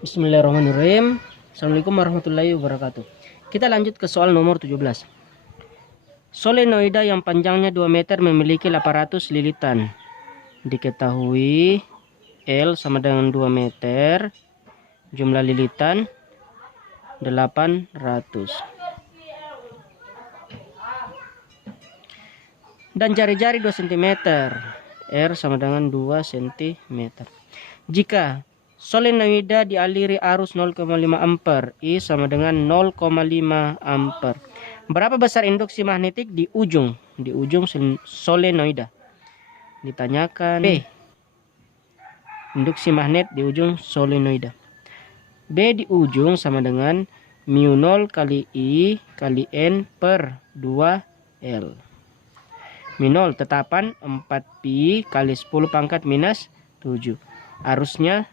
Bismillahirrahmanirrahim. Assalamualaikum warahmatullahi wabarakatuh. Kita lanjut ke soal nomor 17. Solenoida yang panjangnya 2 meter memiliki 800 lilitan. Diketahui L sama dengan 2 meter. Jumlah lilitan 800. Dan jari-jari 2 cm. R sama dengan 2 cm. Jika solenoida dialiri arus 0,5 ampere, I sama dengan 0,5 ampere. Berapa besar induksi magnetik di ujung solenoida? Ditanyakan B. Induksi magnet di ujung solenoida. B di ujung sama dengan mu 0 kali I kali N per 2L. Mu 0 tetapan 4pi kali 10 pangkat minus 7. Arusnya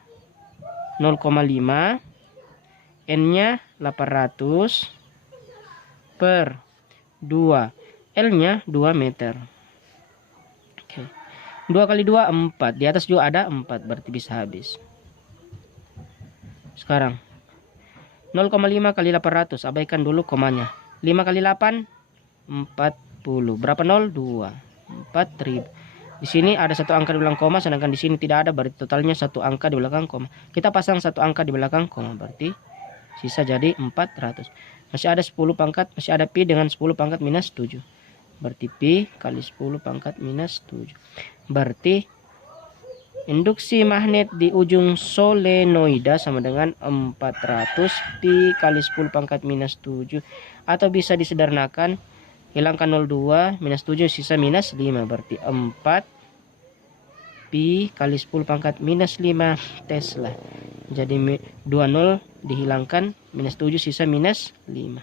0,5, N-nya 800 per 2, L-nya 2 meter. Oke. 2 kali 2, 4. Di atas juga ada 4, berarti bisa habis. Sekarang 0,5 kali 800, abaikan dulu komanya. 5 kali 8, 40. Berapa 0? 2. 4000. Di sini ada satu angka di belakang koma, sedangkan di sini tidak ada, berarti totalnya satu angka di belakang koma. Kita pasang satu angka di belakang koma, berarti sisa jadi 400. Masih ada 10 pangkat, masih ada pi dengan 10 pangkat minus 7. Berarti pi kali 10 pangkat minus 7. Berarti induksi magnet di ujung solenoida sama dengan 400 pi kali 10 pangkat minus 7. Atau bisa disederhanakan, hilangkan 02, minus 7, sisa minus 5. Berarti 4 pi kali 10 pangkat minus 5 Tesla. Jadi 20 dihilangkan, minus 7, sisa minus 5.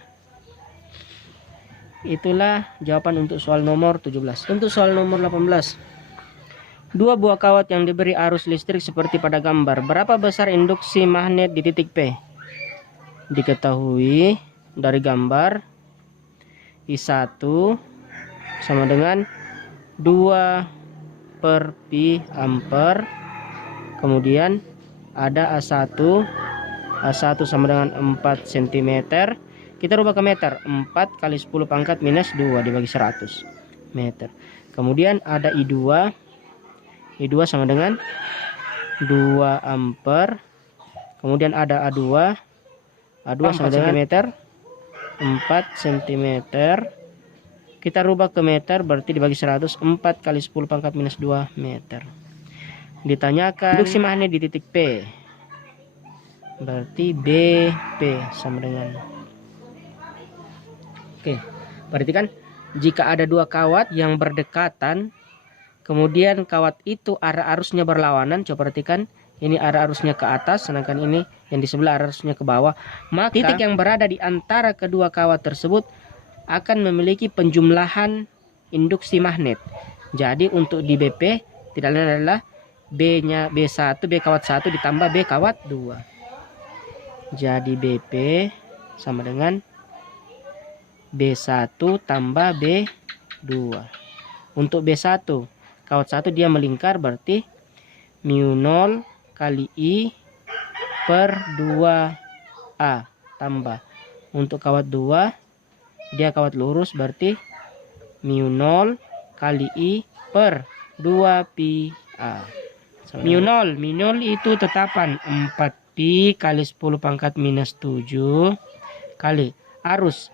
Itulah jawaban untuk soal nomor 17. Untuk soal nomor 18. 2 buah kawat yang diberi arus listrik seperti pada gambar. Berapa besar induksi magnet di titik P? Diketahui dari gambar I1 sama dengan 2 per pi ampere. Kemudian ada A1 sama dengan 4 cm. Kita rubah ke meter. 4 kali 10 pangkat minus 2 dibagi 100 meter. Kemudian ada I2 sama dengan 2 ampere. Kemudian ada A2 sama dengan meter, 4 cm. Kita rubah ke meter, berarti dibagi 100. 4 kali 10 pangkat minus 2 meter. Ditanyakan induksi magnet di titik P. Berarti BP sama dengan. Oke, berarti kan jika ada 2 kawat yang berdekatan, kemudian kawat itu arah arusnya berlawanan. Coba perhatikan, ini arah arusnya ke atas, sedangkan ini yang di sebelah arah arusnya ke bawah. Maka titik yang berada di antara kedua kawat tersebut akan memiliki penjumlahan induksi magnet. Jadi untuk di BP tidak lain adalah B-nya B1, B kawat 1 ditambah B kawat 2. Jadi BP sama dengan B1 tambah B2. Untuk B1 kawat 1 dia melingkar, berarti mu 0 kali I per 2A tambah. Untuk kawat 2 dia kawat lurus, berarti mu 0 kali I per 2 pi A. Mu 0 itu tetapan 4 pi kali 10 pangkat minus 7 kali arus.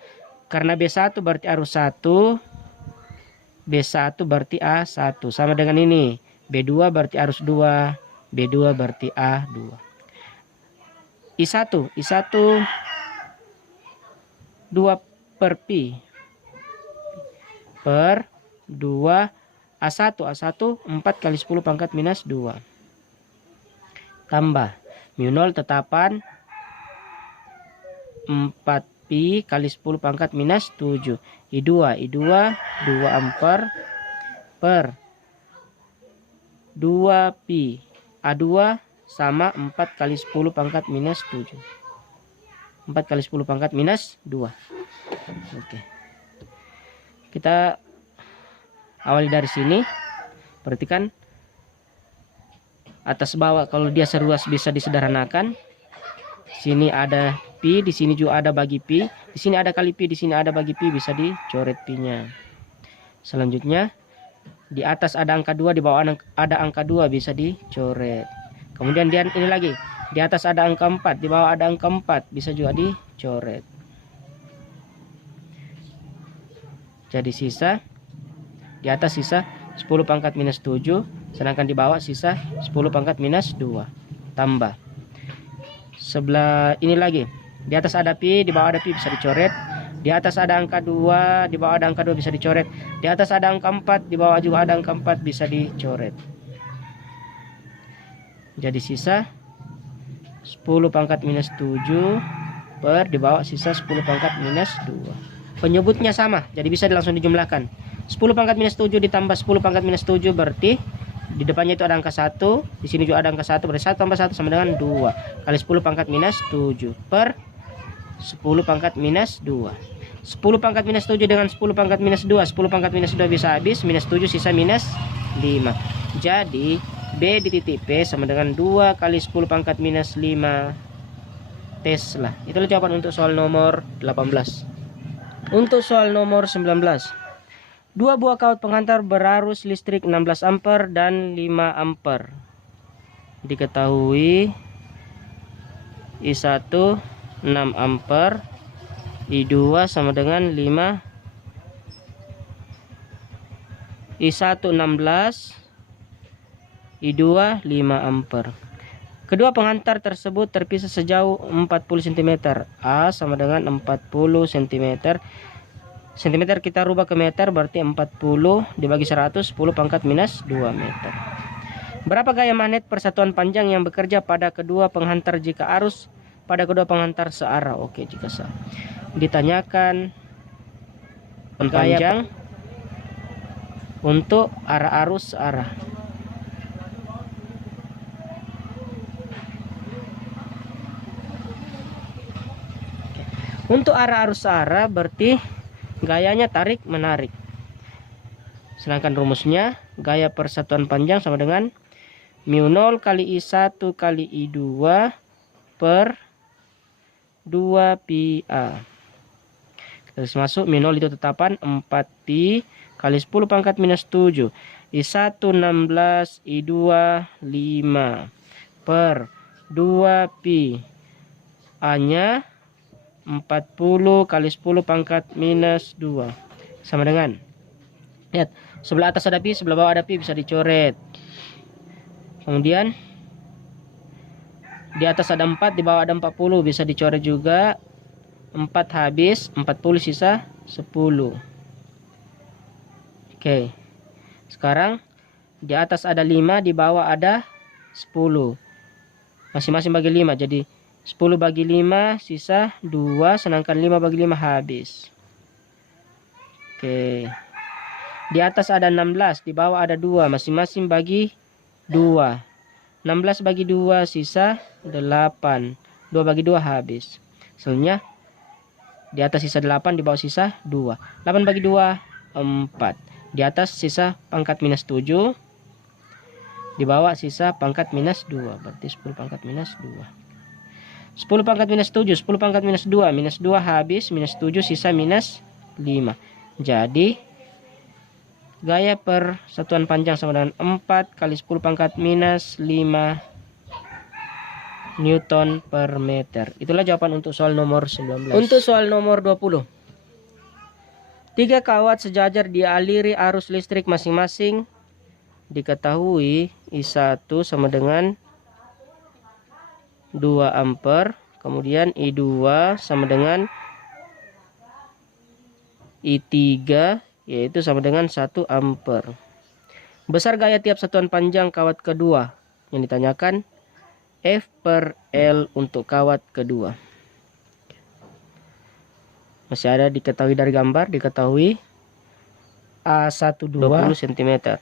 Karena B1 berarti arus 1, B1 berarti A1 sama dengan ini. B2 berarti arus 2, B2 berarti A2. I1 2 per pi per 2 A1 4 kali 10 pangkat minus 2 tambah mu 0 tetapan 4 pi kali 10 pangkat minus 7. I2 2 ampere per 2 pi A2 sama 4 kali 10 pangkat minus 7. 4 kali 10 pangkat minus 2. Oke. Kita awali dari sini. Perhatikan atas bawah, kalau dia seruas bisa disederhanakan. Sini ada pi, di sini juga ada bagi pi, di sini ada kali pi, di sini ada bagi pi, bisa dicoret pi-nya. Selanjutnya di atas ada angka 2, di bawah ada angka 2, bisa dicoret. Kemudian ini lagi, di atas ada angka 4, di bawah ada angka 4, bisa juga dicoret. Jadi sisa di atas sisa 10 pangkat minus 7, sedangkan di bawah sisa 10 pangkat minus 2. Tambah. Sebelah ini lagi, di atas ada pi, di bawah ada pi, bisa dicoret. Di atas ada angka 2, di bawah ada angka 2, bisa dicoret. Di atas ada angka 4, di bawah juga ada angka 4, bisa dicoret. Jadi sisa 10 pangkat minus 7 per di bawah sisa 10 pangkat minus 2. Penyebutnya sama, jadi bisa langsung dijumlahkan. 10 pangkat minus 7 ditambah 10 pangkat minus 7 berarti di depannya itu ada angka 1, di sini juga ada angka 1, berarti 1 tambah 1 sama dengan 2 kali 10 pangkat minus 7 per 10 pangkat minus 2. 10 pangkat minus 7 dengan 10 pangkat minus 2, 10 pangkat minus 2 bisa habis, minus 7 sisa minus 5. Jadi B di titik P sama dengan 2 kali 10 pangkat minus 5 Tesla. Itulah jawaban untuk soal nomor 18. Untuk soal nomor 19. Dua buah kawat pengantar berarus listrik 16 ampere dan 5 ampere. Diketahui I1 6 ampere, I2 sama dengan 5, I1 16, I2 5 ampere. Kedua pengantar tersebut terpisah sejauh 40 cm. A sama dengan 40 cm. Cm kita rubah ke meter, berarti 40 dibagi 100, 10 pangkat minus 2 meter. Berapa gaya magnet persatuan panjang yang bekerja pada kedua penghantar jika arus pada kedua penghantar searah? Oke, jika searah. Ditanyakan panjang untuk arah arus searah. Untuk arah arus searah berarti gayanya tarik menarik. Sedangkan rumusnya gaya persatuan panjang sama dengan mu 0 kali I1 kali I2 per 2 pi A. Kita masuk mu 0 itu tetapan 4 pi kali 10 pangkat minus 7. I1 16, I2 5 per 2 pi A-nya 40 kali 10 pangkat minus 2 sama dengan, lihat, sebelah atas ada pi, sebelah bawah ada pi, bisa dicoret. Kemudian di atas ada 4, di bawah ada 40, bisa dicoret juga. 4 habis, 40 sisa 10. Oke, sekarang di atas ada 5, di bawah ada 10, masing-masing bagi 5, jadi 10 bagi 5 sisa 2, sedangkan 5 bagi 5 habis. Oke. Di atas ada 16, di bawah ada 2, masing-masing bagi 2. 16 bagi 2 sisa 8. 2 bagi 2 habis. Selanjutnya di atas sisa 8, di bawah sisa 2. 8 bagi 2 4. Di atas sisa pangkat minus 7, di bawah sisa pangkat minus 2, berarti 10 pangkat minus 2. 10 pangkat minus 7, 10 pangkat minus 2, minus 2 habis, minus 7 sisa minus 5. Jadi gaya persatuan panjang sama dengan 4 kali 10 pangkat minus 5 Newton per meter. Itulah jawaban untuk soal nomor 19. Untuk soal nomor 20. 3 kawat sejajar dialiri arus listrik masing-masing. Diketahui I1 sama dengan 2 ampere, kemudian I2 sama dengan I3, yaitu sama dengan 1 ampere. Besar gaya tiap satuan panjang kawat kedua. Yang ditanyakan F per L untuk kawat kedua. Masih ada diketahui dari gambar, diketahui A12 20 cm.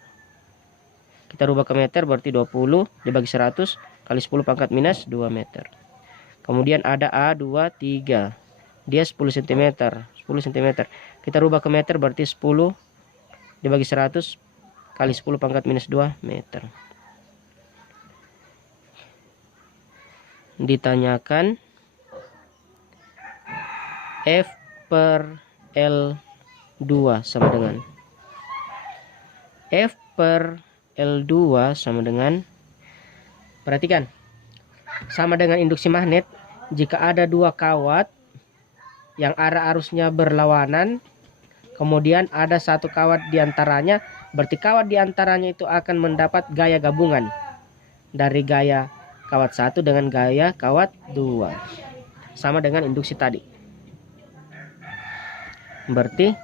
Kita rubah ke meter, berarti 20 dibagi 100 kali 10 pangkat minus 2 meter. Kemudian ada A23. Dia 10 cm. 10 cm. Kita rubah ke meter, berarti 10 dibagi 100 kali 10 pangkat minus 2 meter. Ditanyakan F per L2 sama dengan F per L2 sama dengan, perhatikan, sama dengan induksi magnet. Jika ada dua kawat yang arah arusnya berlawanan, kemudian ada satu kawat diantaranya, berarti kawat diantaranya itu akan mendapat gaya gabungan dari gaya kawat 1 dengan gaya kawat 2. Sama dengan induksi tadi. Berarti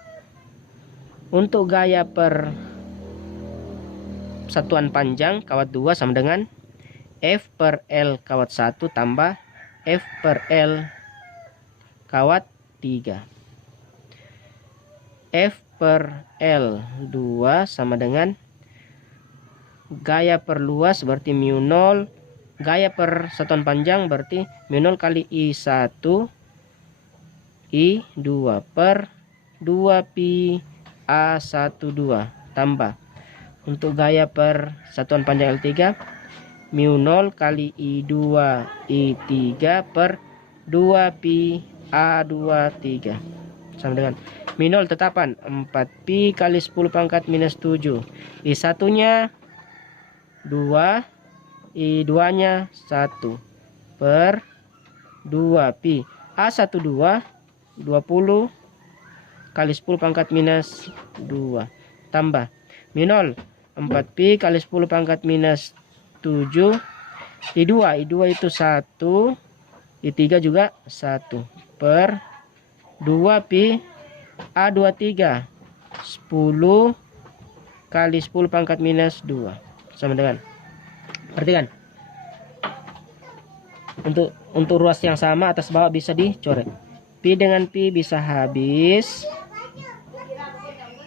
untuk gaya per satuan panjang kawat 2 sama dengan F per L kawat 1 tambah F per L kawat 3. F per L2 sama dengan gaya per luas berarti mu 0, gaya per satuan panjang berarti mu 0 kali I1 I2 per 2 pi A12 tambah untuk gaya per satuan panjang L3 mu 0 kali I2 I3 per 2 pi A23 sama dengan mu 0 tetapan 4 pi kali 10 pangkat minus 7, I1 nya 2, I2 nya 1 per 2 pi A12 20 kali 10 pangkat minus 2 tambah mu 0 4 pi kali 10 pangkat minus 7, I2 itu 1, I3 juga 1 per 2 pi A23 10 kali 10 pangkat minus 2 sama dengan, perhatikan, untuk ruas yang sama atas bawah bisa dicoret. Pi dengan pi bisa habis,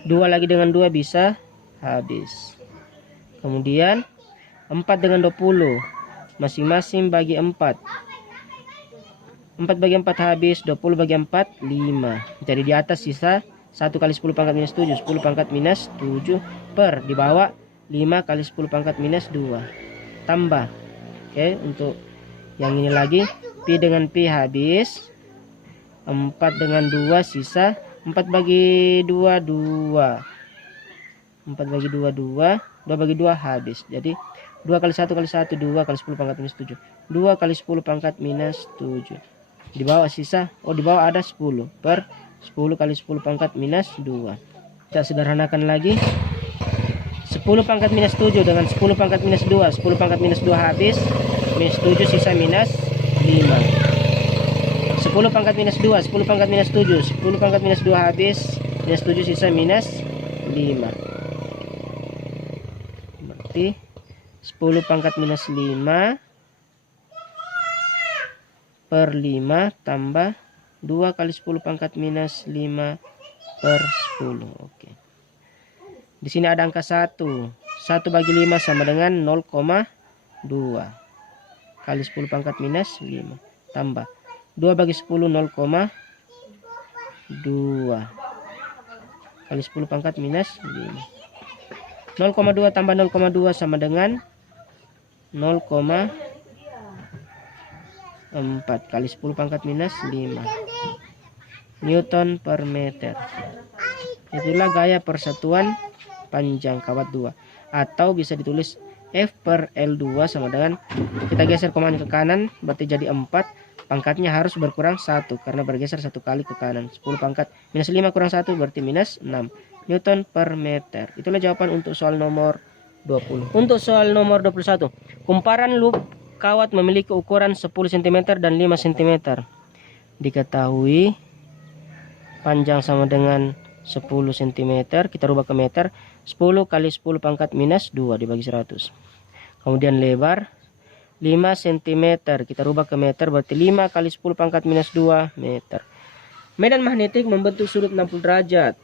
2 lagi dengan 2 bisa habis. Kemudian 4 dengan 20 masing-masing bagi 4. 4 bagi 4 habis, 20 bagi 4 5. Jadi di atas sisa 1 kali 10 pangkat minus 7, 10 pangkat minus 7 per di bawah 5 kali 10 pangkat minus 2 tambah. Oke, untuk yang ini lagi pi dengan pi habis, 4 dengan 2 sisa, 4 bagi 2 2, 4 bagi 2 2, 2 bagi 2 habis. Jadi 2 kali 1 kali 1 2 kali 10 pangkat minus 7, 2 kali 10 pangkat minus 7. Di bawah sisa, di bawah ada 10 per 10 kali 10 pangkat minus 2. Kita sederhanakan lagi. 10 pangkat minus 7 dengan 10 pangkat minus 2, 10 pangkat minus 2 habis, minus 7 sisa minus 5. 10 pangkat minus 2, 10 pangkat minus 7, 10 pangkat minus 2 habis, minus 7 sisa minus 5. Berarti 10 pangkat minus 5 per 5 tambah 2 kali 10 pangkat minus 5 per 10. Oke. Di sini ada angka 1. 1 bagi 5 sama dengan 0,2 kali 10 pangkat minus 5 tambah 2 bagi 10 0,2 kali 10 pangkat minus 5. 0,2 tambah 0,2 sama dengan 0,4 kali 10 pangkat minus 5 Newton per meter. Itulah gaya persatuan panjang kawat 2, atau bisa ditulis F per L2 sama dengan, kita geser komanya ke kanan berarti jadi 4, pangkatnya harus berkurang 1 karena bergeser 1 kali ke kanan. 10 pangkat minus 5 kurang 1 berarti minus 6 Newton per meter. Itulah jawaban untuk soal nomor 20. Untuk soal nomor 21, kumparan loop kawat memiliki ukuran 10 cm dan 5 cm. Diketahui panjang sama dengan 10 cm, kita rubah ke meter, 10 kali 10 pangkat minus 2 dibagi 100. Kemudian lebar 5 cm, kita rubah ke meter, berarti 5 kali 10 pangkat minus 2 meter. Medan magnetik membentuk sudut 60 derajat.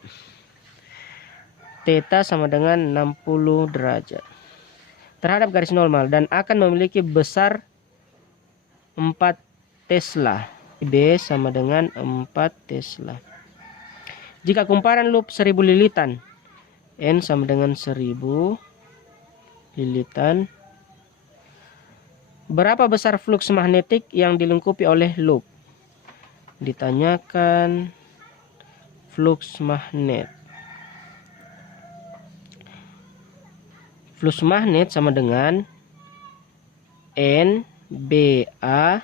Theta sama dengan 60 derajat terhadap garis normal dan akan memiliki besar 4 Tesla. B sama dengan 4 Tesla. Jika kumparan loop 1000 lilitan, N sama dengan 1000 lilitan, berapa besar flux magnetik yang dilengkapi oleh loop? Ditanyakan flux magnet. Flux magnet sama dengan NBA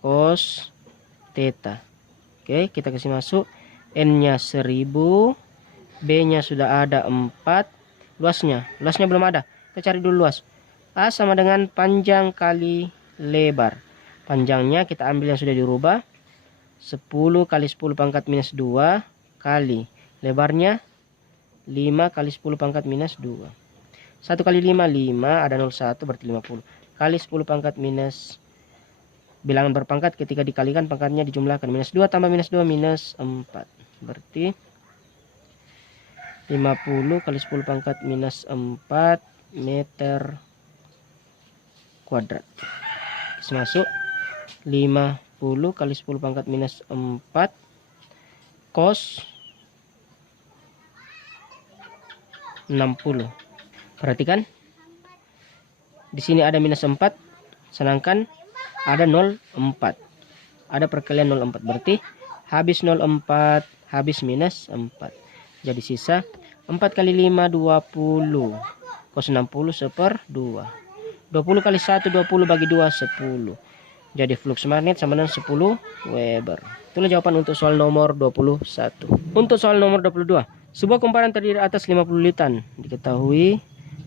cos theta. Oke, kita kasih masuk. N-nya 1000, B-nya sudah ada 4, luasnya belum ada. Kita cari dulu luas. A sama dengan panjang kali lebar. Panjangnya kita ambil yang sudah dirubah. 10 kali 10 pangkat minus 2 kali lebarnya 5 kali 10 pangkat minus 2. 1 kali 5, 5, ada 01 berarti 50. Kali 10 pangkat minus, bilangan berpangkat ketika dikalikan pangkatnya dijumlahkan. Minus 2 tambah minus 2 minus 4. Berarti 50 kali 10 pangkat minus 4 meter kuadrat. Masuk 50 kali 10 pangkat minus 4 cos 60. Perhatikan, di sini ada minus 4, sedangkan ada 0,4. Ada perkalian 0,4, berarti habis 0,4, habis minus 4. Jadi sisa 4 kali 5, 20. Cos 60 seper 2. 20 kali 1, 20 bagi 2, 10. Jadi flux magnet sama dengan 10 Weber. Itulah jawaban untuk soal nomor 21. Untuk soal nomor 22. Sebuah kumparan terdiri atas 50 lilitan. Diketahui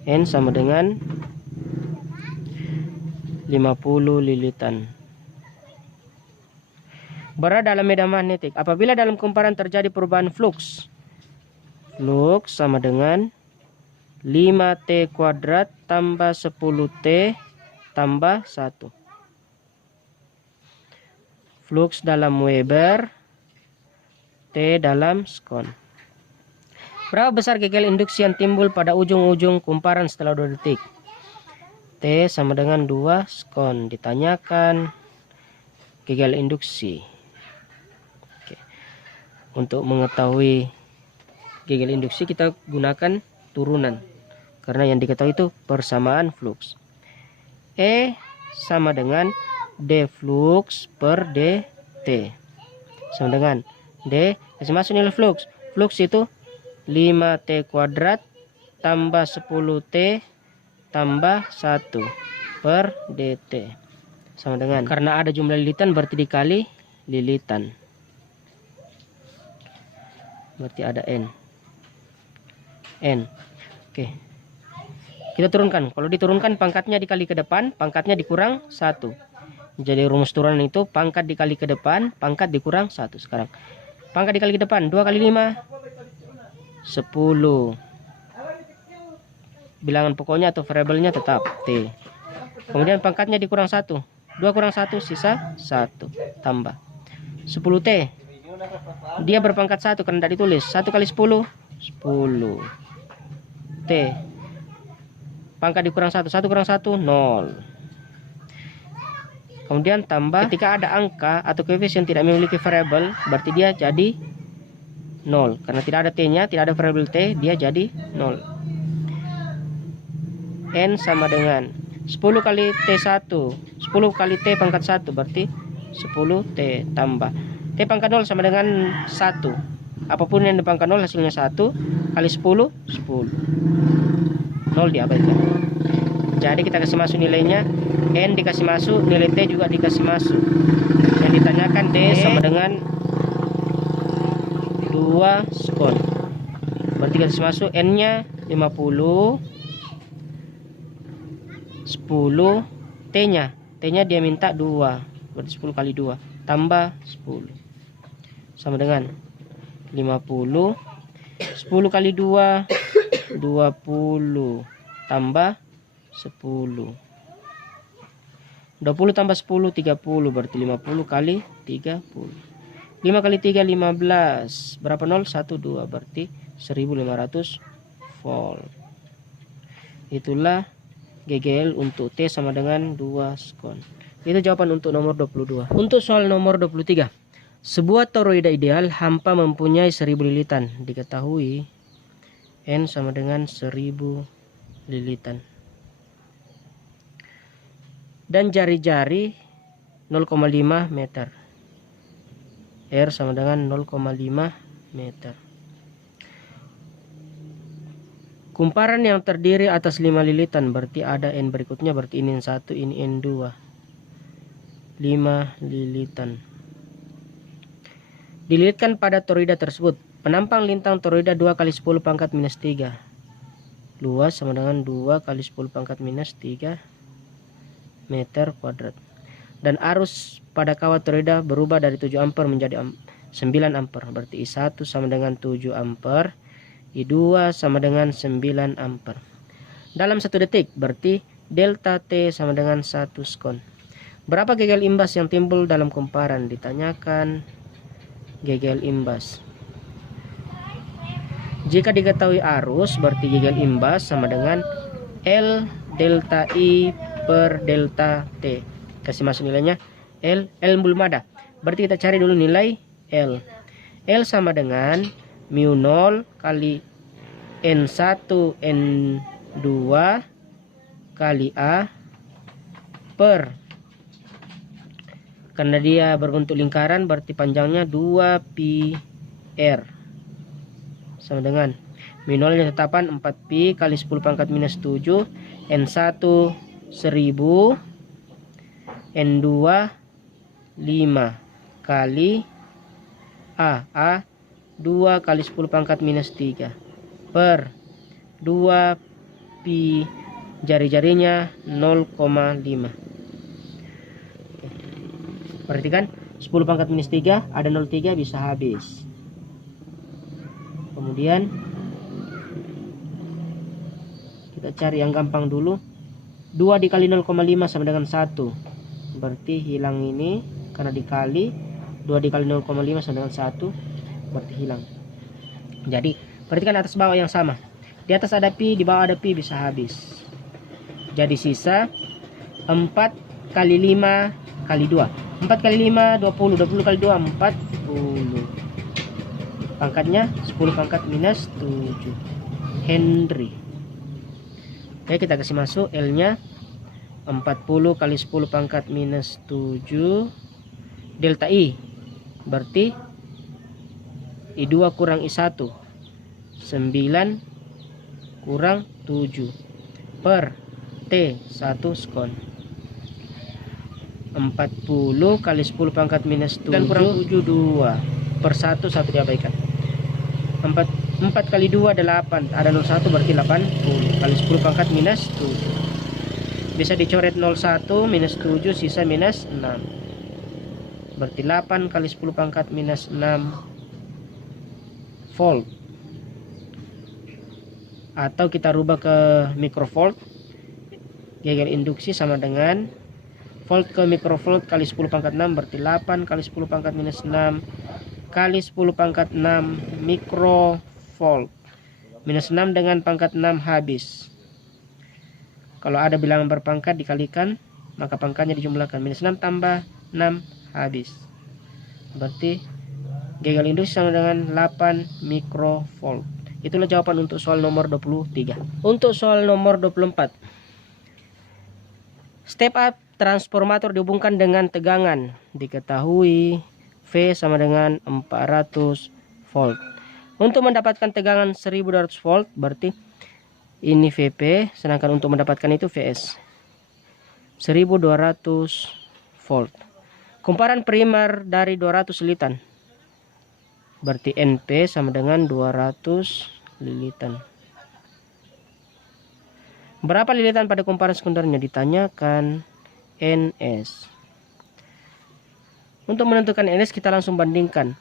N sama dengan 50 lilitan. Berada dalam medan magnetik. Apabila dalam kumparan terjadi perubahan flux. Flux sama dengan 5T kuadrat tambah 10T tambah 1. Flux dalam Weber, T dalam skon. Berapa besar gegel induksi yang timbul pada ujung-ujung kumparan setelah 2 detik? T sama dengan 2 skon. Ditanyakan gegel induksi. Oke. Untuk mengetahui gegel induksi kita gunakan turunan. Karena yang diketahui itu persamaan flux. E sama dengan D flux per dt. Sama dengan D, kasih masuk nilai flux. Flux itu 5T kuadrat tambah 10T tambah 1 per dt. Sama dengan, karena ada jumlah lilitan berarti dikali lilitan. Berarti ada N. Oke. Kita turunkan. Kalau diturunkan pangkatnya dikali ke depan, pangkatnya dikurang 1. Jadi rumus turunan itu pangkat dikali ke depan, pangkat dikurang 1. Sekarang pangkat dikali ke depan, 2 kali 5 10. Bilangan pokoknya atau variabelnya tetap T. Kemudian pangkatnya dikurang 1. 2 kurang 1 sisa 1. Tambah 10T. Dia berpangkat 1 karena tidak ditulis. 1 kali 10 10 T. Pangkat dikurang 1. 1 kurang 1 0. Kemudian tambah, ketika ada angka atau koefisien tidak memiliki variabel, berarti dia jadi 0. Karena tidak ada T-nya, tidak ada variabel T, dia jadi 0. N sama dengan 10 kali T1. 10 kali T pangkat 1 berarti 10T tambah T pangkat 0 sama dengan 1. Apapun yang di pangkat 0 hasilnya 1 kali 10 10. 0 diabaikan. Jadi kita kasih masuk nilainya. N dikasih masuk, nilai T juga dikasih masuk. Yang ditanyakan T sama dengan 2 skon. Berarti kasih masuk N-nya 50, 10, T-nya. T-nya dia minta 2. Berarti 10 kali 2 tambah 10. Sama dengan 50, 10 kali 2 20 tambah 10. 20 tambah 10 30, berarti 50 kali 30. 5 kali 3 15. Berapa 0? 1 2, berarti 1500 volt. Itulah GGL untuk T sama dengan 2 skon. Itu jawaban untuk nomor 22. Untuk soal nomor 23. Sebuah toroida ideal hampa mempunyai 1000 lilitan. Diketahui N sama dengan 1000 lilitan. Dan jari-jari 0,5 meter. R sama dengan 0,5 meter. Kumparan yang terdiri atas 5 lilitan, berarti ada N berikutnya, berarti ini N1, ini N2. 5 lilitan. Dililitkan pada toroida tersebut. Penampang lintang toroida 2 kali 10 pangkat minus 3. Luas sama dengan 2 kali 10 pangkat minus 3 meter kuadrat. Dan arus pada kawat toroida berubah dari 7 ampere menjadi 9 ampere. Berarti I1 sama dengan 7 ampere. I2 sama dengan 9 ampere. Dalam 1 detik, berarti delta T sama dengan 1 sekon. Berapa gegel imbas yang timbul dalam kumparan? Ditanyakan gegel imbas. Jika diketahui arus, berarti gegel imbas sama dengan L delta I per delta T. Kasih masuk nilainya. L belum ada. Berarti kita cari dulu nilai L. L sama dengan mu 0 kali N1 N2 kali A per, karena dia berbentuk lingkaran berarti panjangnya 2 pi R sama dengan mu 0 nya tetapan 4 pi kali 10 pangkat minus 7, N1 1000, N2 5 kali A 2 kali 10 pangkat minus 3 per 2 pi, jari-jarinya 0,5. Perhatikan 10 pangkat minus 3 ada 0,3 bisa habis. Kemudian kita cari yang gampang dulu. 2 dikali 0,5 sama dengan 1. Berarti hilang ini karena dikali. 2 dikali 0,5 sama dengan 1. Berarti hilang. Jadi perhatikan atas bawah yang sama. Di atas ada pi, di bawah ada pi, bisa habis. Jadi sisa 4 kali 5 kali 2. 4 kali 5 20, 20 kali 2 40. Pangkatnya 10 pangkat minus 7 Henry. Oke, kita kasih masuk L nya 40 kali 10 pangkat minus 7 delta I, berarti I2 kurang I1 9 kurang 7 per T 1 sekon. 40 kali 10 pangkat minus 7 dan kurang 7 2 per 1 diabaikan. 4 kali 2 8, ada 01 berarti 80 kali 10 pangkat minus 7. Bisa dicoret 01 minus 7 sisa minus 6. Berarti 8 kali 10 pangkat minus 6 volt. Atau kita rubah ke mikrovolt. Gegel induksi sama dengan volt ke mikrovolt kali 10 pangkat 6 berarti 8 kali 10 pangkat minus 6 kali 10 pangkat 6 mikrovolt. Minus 6 dengan pangkat 6 habis. Kalau ada bilangan berpangkat dikalikan, maka pangkatnya dijumlahkan. Minus 6 tambah 6 habis. Berarti gegel induksi sama dengan 8 mikrovolt. Itulah jawaban untuk soal nomor 23. Untuk soal nomor 24. Step up transformator dihubungkan dengan tegangan. Diketahui V sama dengan 400 volt. Untuk mendapatkan tegangan 1200 volt berarti ini VP, sedangkan untuk mendapatkan itu VS 1200 volt. Kumparan primer dari 200 lilitan. Berarti NP sama dengan 200 lilitan. Berapa lilitan pada kumparan sekundernya? Ditanyakan NS. Untuk menentukan NS kita langsung bandingkan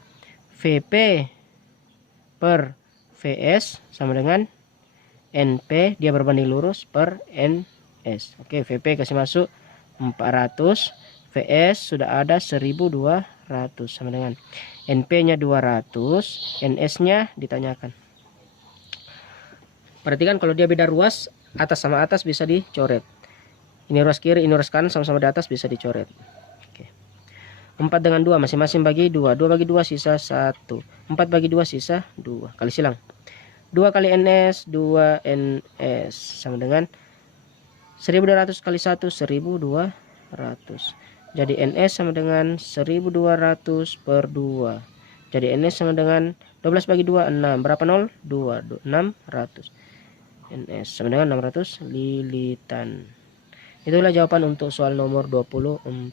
VP per VS sama dengan NP, dia berbanding lurus, per NS. Oke, VP kasih masuk 400, VS sudah ada 1200 sama dengan NP nya 200, NS nya ditanyakan. Perhatikan kalau dia beda ruas, atas sama atas bisa dicoret. Ini ruas kiri, ini ruas kanan, sama-sama di atas bisa dicoret. Oke. 4 dengan 2 masing-masing bagi 2. 2 bagi 2 sisa 1. 4 bagi 2 sisa 2. Kali silang. 2 kali NS, 2 NS sama dengan 1200 kali 1 1200. Jadi NS sama dengan 1200 per 2. Jadi NS sama dengan 12 bagi 2, 6. Berapa nol? 2. 600. NS sama dengan 600 lilitan. Itulah jawaban untuk soal nomor 24.